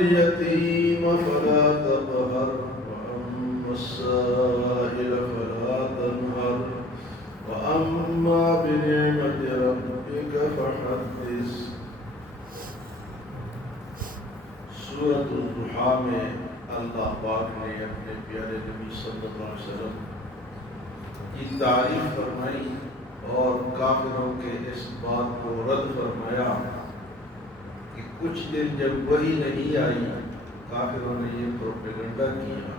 اليتيم فلا تقهر وأما السائل فلا تنهر وأما بنعمة ربك فحدث. سورۃ الضحیٰ میں اللہ پاک نے اپنے پیارے نبی صلی اللہ علیہ وسلم کی تعریف فرمائی اور کافروں کے اس بات کو رد فرمایا کہ کچھ دن جب وحی نہیں آئی کافروں نے یہ پروپیگنڈا کیا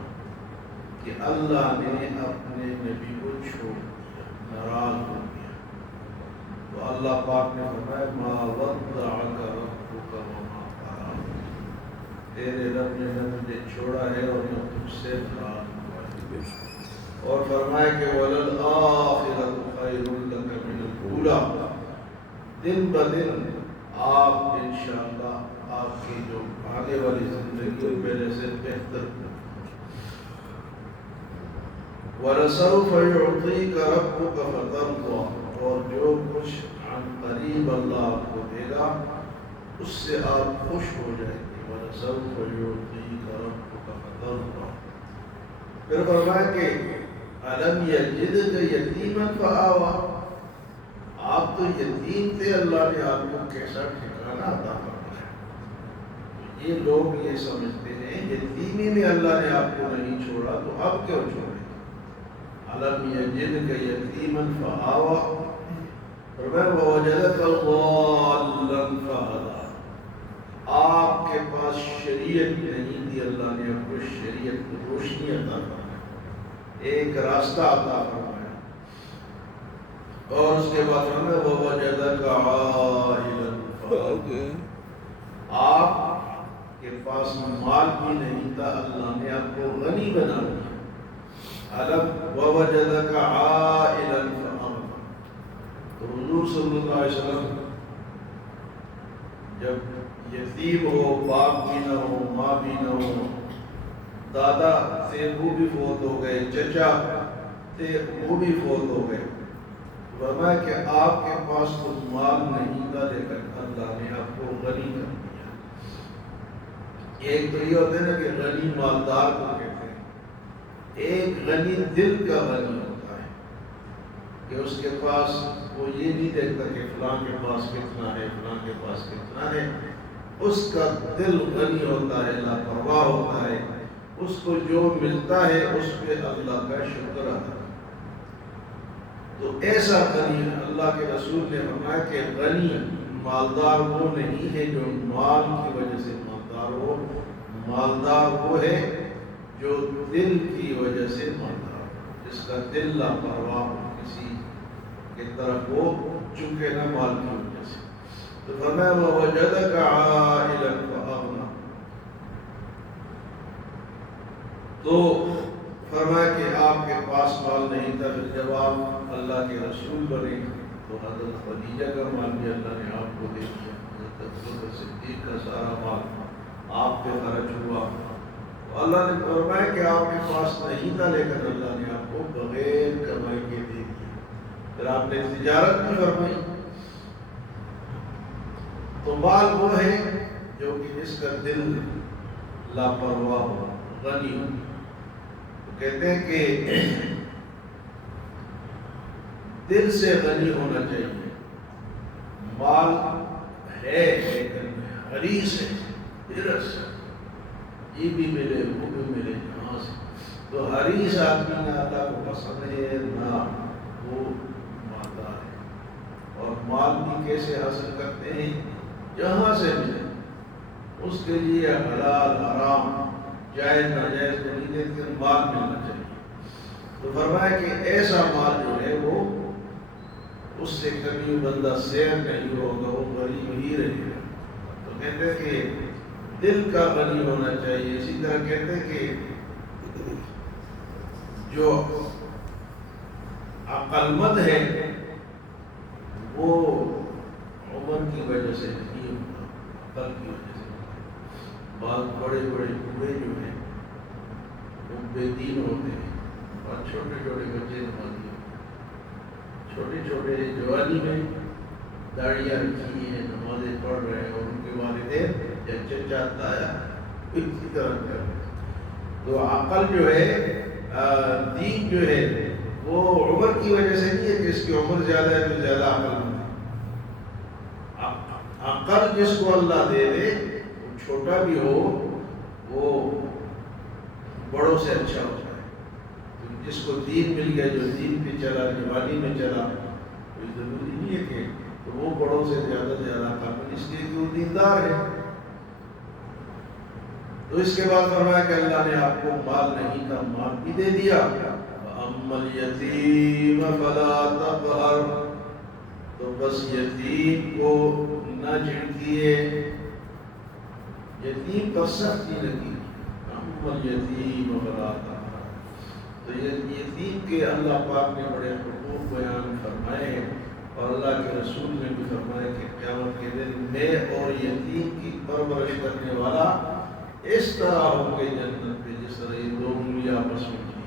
کہ اللہ نے اپنے نبی کو چھوڑ دیا، ناراض ہو گیا. تو اللہ پاک نے فرمایا ما ودعک ربک وما قلی، تیرے رب نے نہ تجھے چھوڑا ہے اور نہ تجھ سے ناراض ہوا ہے. اور فرمایا کہ وَلَلْآخِرَةُ خَيْرٌ لَكَ مِنَ الْأُولَى، دن بدن آپ انشاءاللہ آپ کی جو آگے والی زندگی پہلے سے بہتر ہو. وَلَسَوْفَ يُعْطِيكَ رَبُّكَ فَتَرْضَىٰ، اور جو کچھ عن قریب اللہ آپ کو دے گا اس سے آپ خوش ہو جائیں گے. وَلَسَوْفَ يُعْطِيكَ رَبُّكَ فَتَرْضَىٰ. پھر فرمایا کہ أَلَمْ يَجِدْكَ يَتِيمًا فَآوَىٰ، آپ تو یتیم تھے، اللہ نے آپ کو کیسا ٹھکانہ عطا فرمایا. یہ لوگ یہ سمجھتے ہیں یتیمی میں اللہ نے آپ کو نہیں چھوڑا تو اب کیوں چھوڑے. أَلَمْ يَجِدْكَ يَتِيمًا فَآوَىٰ، فرمایا وَوَجَدَكَ ضَالًّا فَهَدَىٰ، آپ کے پاس شریعت نہیں تھی، اللہ نے آپ کو شریعت کو روشنی عطا فرمایا، ایک راستہ عطا فرمایا. اور اس کے بعد فرمایا وَوَجَدَكَ عَائِلًا فَأَغْنَىٰ، آپ کے پاس مال بھی نہیں تھا، اللہ نے آپ کو غنی بنا دیا. وَوَجَدَكَ عَائِلًا فَأَغْنَىٰ. تو حضور صلی اللہ علیہ وسلم جب یتیم ہو، باپ بھی نہ ہو، ماں بھی نہ ہو، دادا تھے وہ بھی فوت ہو گئے، چچا تھے وہ بھی فوت ہو گئے، فرمایا کہ آپ کے پاس تو مال نہیں تھا لیکن اللہ نے آپ کو غنی کر دیا. ایک تو یہ ہوتا ہے نا کہ غنی مالدار کو کہتے ہیں، ایک غنی دل کا غنی ہوتا ہے کہ اس کے پاس وہ یہ نہیں دیکھتا کہ فلاں کے پاس کتنا ہے، فلاں کے پاس کتنا ہے، اس کا دل غنی ہوتا ہے، لاپرواہ ہوتا ہے، اس کو جو ملتا ہے اس پہ اللہ کا شکر ادا کرتا ہے. تو ایسا غنی اللہ کے رسول نے فرمایا کہ غنی مالدار وہ نہیں ہے جو مال کی وجہ سے مالدار ہو، مالدار وہ ہے جو دل کی وجہ سے مالدار ہو، جس کا دل لاپرواہ ہو، کسی کی طرف وہ چونکہ نہ مال کی وجہ سے. تو فرمایا وَوَجَدَكَ عَائِلًا فَأَغْنَىٰ. تو فرمایا کہ آپ کے پاس مال نہیں تھا، پھر جب آپ اللہ کے رسول بنے تو حضرت خدیجہ کا مال بھی اللہ نے آپ کو دے دیا، حضرت ابوبکر صدیق کا سارا مال آپ پہ خرچ ہوا. اللہ نے فرمایا کہ آپ کے پاس نہیں تھا لیکن اللہ نے آپ کو بغیر کمائی کے دے دیا. پھر آپ نے تجارت بھی فرمائی. تو مال وہ ہے جو کہ جس کا دل لاپرواہ ہو، غنی ہو. کہتے ہیں کہ دل سے غنی ہونا چاہیے. مال ہے لیکن حریص ہے، حرص، یہ بھی ملے وہ بھی ملے جہاں سے. تو حریص آدمی نہ اللہ کو پسند ہے نہ وہ مالدار ہے. اور مال بھی کیسے حاصل کرتے ہیں؟ جہاں سے ملے، اس کے لیے حلال حرام جائز ناجائز نہیں دیکھتے، مال ملنا چاہیے. تو فرمایا کہ ایسا مال جو ہے وہ اس سے کبھی بندہ سیر نہیں ہوگا، وہ غریب ہی رہے گا. تو کہتے ہیں کہ دل کا غنی ہونا چاہیے. اسی طرح کہتے ہیں کہ جو عقل مند ہے وہ عمر کی وجہ سے نہیں ہوتا، عقل کی وجہ سے. بعض بڑے بڑے بوڑھے جو ہیں وہ بے دین ہوتے ہیں اور چھوٹے چھوٹے بچے نمازی ہوتے ہیں. چھوٹے چھوٹے جوانی میں داڑیاں رکھی ہیں، نمازیں پڑھ رہے ہیں، اور ان کے والدین یا چچا تایا اسی طرح کر. تو عقل جو ہے دین جو ہے وہ عمر کی وجہ سے نہیں ہے کہ اس کی عمر زیادہ ہے تو زیادہ عقل مند ہے. عقل جس کو اللہ دے دے وہ چھوٹا بھی ہو وہ بڑوں سے اچھا ہوتا ہے. جس کو دین مل گیا جو دین پہ چلا جوانی میں چلا کوئی ضروری نہیں ہے کہ تو وہ بڑوں سے زیادہ عقل اس لیے کہ وہ دیندار ہے. تو اس کے بعد فرمایا کہ اللہ نے آپ کو مال نہیں کا مال بھی دے دیا. اما الیتیم فلا تقہر تو بس یتیم کو نہ جھڑکیے. یتیم پر سختی نہ کیجیے. اما الیتیم فلا تقہر تو یتیم کے اللہ پاک نے بڑے حقوق بیان فرمائے ہیں اور اللہ کے رسول نے بھی فرمایا کہ قیامت کے دن میں اور یتیم کی پرورش کرنے والا اس طرح ہو کے جنت پہ جس طرح یہ دو انگلیاں آپس میں کی.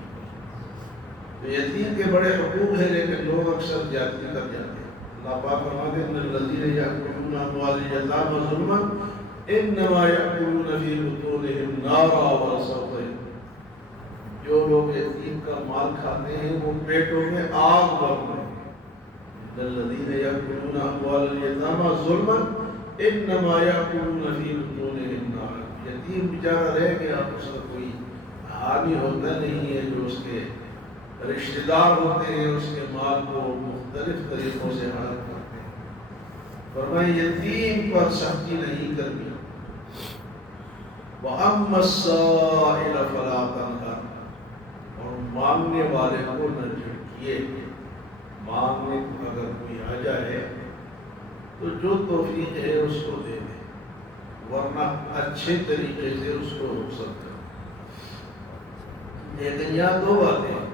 تو یتیم کے بڑے حقوق ہیں لیکن لوگ اکثر زیادتی کر جاتے ہیں. اللہ پاک فرماتے ہیں ان الذین یأکلون اموال الیتامی ظلما انما یأکلون فی بطونہم نارا وسوف یصلون. جو لوگ یتیم کا مال کھاتے ہیں وہ پیٹوں میں آگ بھرتے ہیں. ان الذین یأکلون اموال الیتامی ظلما انما یأکلون فی بطونہم نارا. یتیم بیچارہ رہ گیا اس کا کوئی حامی ہوتا نہیں ہے. جو اس کے رشتہ دار ہوتے ہیں اس کے مال کو مختلف طریقوں سے ہڑپ کرتے ہیں. فرمایا یتیم پر سختی نہیں کرنی. وَأَمَّا السَّائِلَ فَلَا تَنْهَرْ اور مانگنے والے کو نہ جھڑکیے. مانگنے کو اگر کوئی آ جائے تو جو توفیق ہے اس کو دے دے ورنہ اچھے طریقے سے اس کو رخصت کرو. لیکن یہاں دو باتیں ہیں.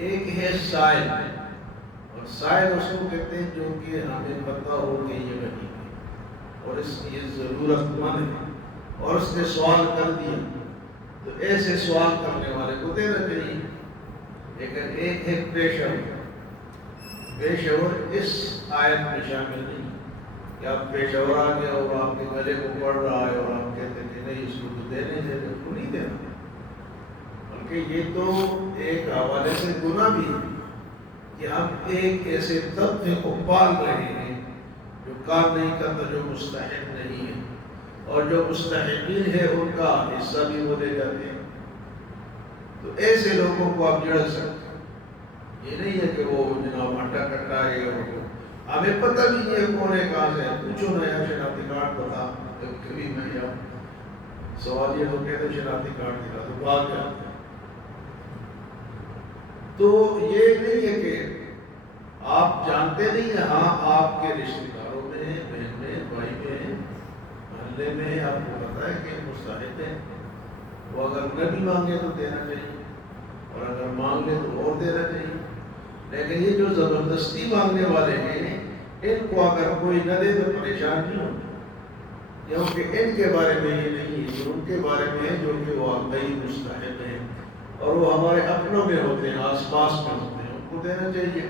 ایک ہے سائل اور سائل اس کو کہتے ہیں جو کہ ہمیں پتہ ہو کہ یہ غنی ہے اور اس کی ضرورت مند ہے اور اس نے سوال کر دیا تو ایسے سوال کرنے والے کو دینا چاہیے. لیکن ایک ہے پیشور اس آیت میں شامل نہیں کہ آپ پیشور آ گیا اور آپ کے گلے کو پڑ رہا ہے اور آپ کہتے ہیں نہیں اس کو تو دینے سے اس کو نہیں دینا. بلکہ یہ تو ایک حوالے سے گناہ بھی ہے کہ ہم ایک ایسے طبقے کو پال رہے ہیں جو کام نہیں کرتا جو مستحق نہیں ہے اور جو مستحقین ہے ان کا حصہ بھی وہ دے جاتے ہیں. تو ایسے لوگوں کو آپ جڑ سکتے. یہ نہیں ہے کہ وہ جناب ہٹا کٹا ہے اور ہمیں پتہ بھی نہیں ہے کون ہے کہاں سے. پوچھو نیا شناختی کارڈ بتا. کبھی میں یا سوال یہ تو کہتے ہیں شناختی کارڈ دکھا تو بھاگ جاتے ہیں. تو یہ نہیں ہے کہ آپ جانتے نہیں ہیں. ہاں آپ کے رشتہ داروں میں ہیں, بہن میں, بھائی میں ہیں, محلے میں ہیں, آپ کو پتہ ہے کہ مستحق ہیں. وہ اگر نہ بھی مانگے تو دینا چاہیے اور اگر مانگ لے تو اور دینا چاہیے. لیکن یہ جو زبردستی مانگنے والے ہیں ان کو اگر کوئی نہ دے تو پریشان نہیں ہوتے کیونکہ ان کے بارے میں یہ نہیں ہے. جو ان کے بارے میں ہے جو کہ وہ واقعی مستحق ہیں اور وہ ہمارے اپنوں میں ہوتے ہیں, آس پاس میں ہوتے ہیں, ان کو دینا چاہیے.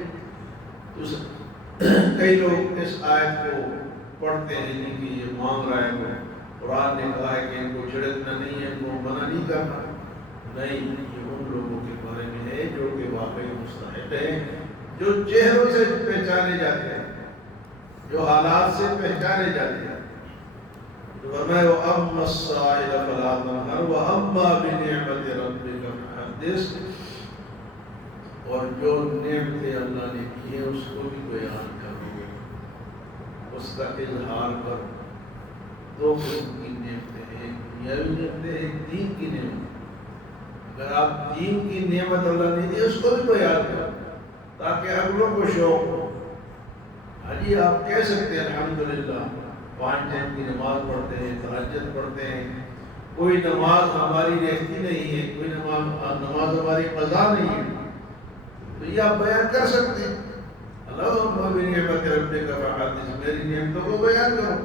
کئی لوگ اس آیت کو پڑھتے ہیں کہ یہ مانگ رہا ہے. قرآن نے کہا ہے کہ ان کو جھڑکنا نہیں ہے, ان کو منع نہیں کرنا. نہیں, یہ ان لوگوں کے بارے میں ہے جو کہ واقعی مستحق ہیں, جو چہروں سے پہچانے جاتے ہیں, جو حالات سے پہچانے جاتے ہیں. فرمایا وَأَمَّا السَّائِلَ فَلَا تَنْهَرْ وَأَمَّا بِنِعْمَةِ رَبِّكَ فَحَدِّثْ اور جو نعمتیں اللہ نے کی ہیں اس کو بھی بیان کرو, اس کا اظہار کرو. دو قسم کی نعمتیں ہیں, ایک دنیاوی نعمتیں, ایک دین کی نعمت. اگر آپ دین کی نعمت اللہ نے دی اس کو بھی بیان کرو تاکہ اگلوں کو شوق ہو. ہاں جی, آپ کہہ سکتے ہیں الحمدللہ 5 ٹائم کی نماز پڑھتے ہیں, تہجد پڑھتے ہیں, کوئی نماز ہماری رہتی نہیں ہے, کوئی نماز ہماری قضا نہیں ہے, تو یہ آپ بیان کر سکتے ہیں. اللہم بنعمت ربک فحدث, میری نعمتوں کو بیان کرو.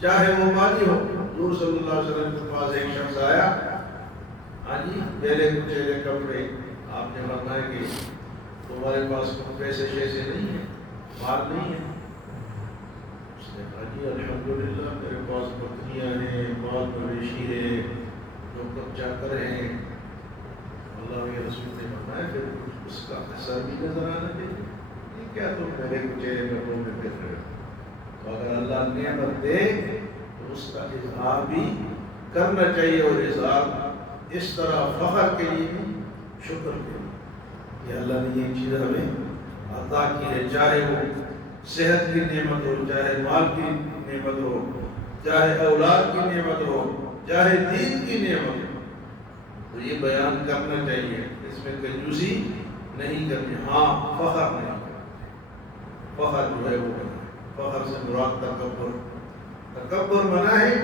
چاہے وہ مالی ہو. حضور صلی اللہ علیہ وسلم کے پاس ایک شخص آیا, ہاں جی, پہلے کچھ کپڑے, آپ نے فرمایا کہ تمہارے پاس پیسے شیسے نہیں ہیں, مال نہیں ہے. اس جی الحمدللہ میرے پاس بکریاں ہیں، مال مویشی ہے، نوکر چاکر ہیں، اللہ کے رسول نے فرمایا پھر اس کا اثر بھی نظر آنا چاہیے. یہ کیا تم میرے چہرے میں منہ میں پھر رہے ہو؟ تو اگر اللہ نعمت دے تو اس کا اظہار بھی کرنا چاہیے، اور اظہار اس طرح فخر کے لیے بھی، شکر کے لیے کہ اللہ نے یہ چیز ہمیں عطا کی ہے، چاہے وہ صحت کی نعمت ہو، چاہے مال کی نعمت ہو، چاہے اولاد کی نعمت ہو، چاہے دین کی نعمت ہو. تو یہ بیان کرنا چاہیے، اس میں کنجوسی نہیں کرنی. ہاں فخر نہیں کرنا، فخر جو ہے وہ کرنا. فخر سے مراد تکبر منع ہے.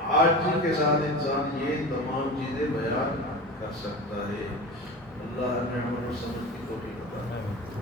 عاجزی کے ساتھ انسان یہ تمام چیزیں بیان کر سکتا ہے. اللہ ہمیں عمل و سمجھ کی توفیق عطا فرمائے.